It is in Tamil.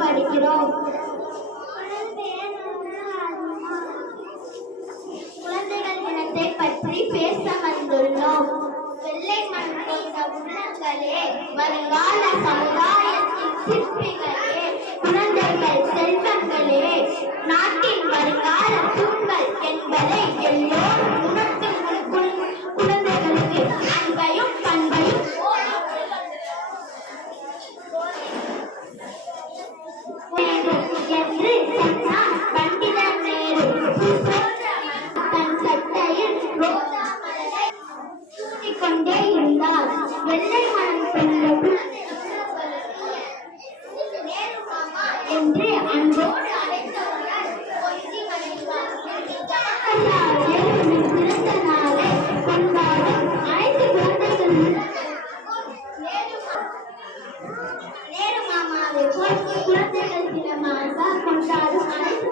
படிக்கிறோம். குழந்தைகள் தினத்தை பற்றி பேச வந்துள்ளோம். வெள்ளை மண் கொண்ட உள்ளங்களே, வருங்கால சமுதாயத்தின் சிற்பிகளே, குழந்தைகள் செல்வங்களே, நாட்டின் வருங்கால தூண்கள் என்பதை எல்லோரும் உணர்த்தும் குழந்தைகளுக்கு அன்பையும் பண்பையும் என்று சொன்னார் பண்டிதர் நேரு. தன் சட்டையில் ரோஜா மலரை சூடிக்கொண்டே இருந்தார். வெள்ளை மனம் கொண்ட என்று அன்போடு அழைத்தவுடன் கொஞ்சி மகிழ்ந்தார். ஜவஹர்லால் பிறந்த நாளை கொண்டாடும் அனைத்து குழந்தைகளும் நேரு மாமாவை போல் குழந்தைகள் தினமாக கொண்டாடும் அனைத்து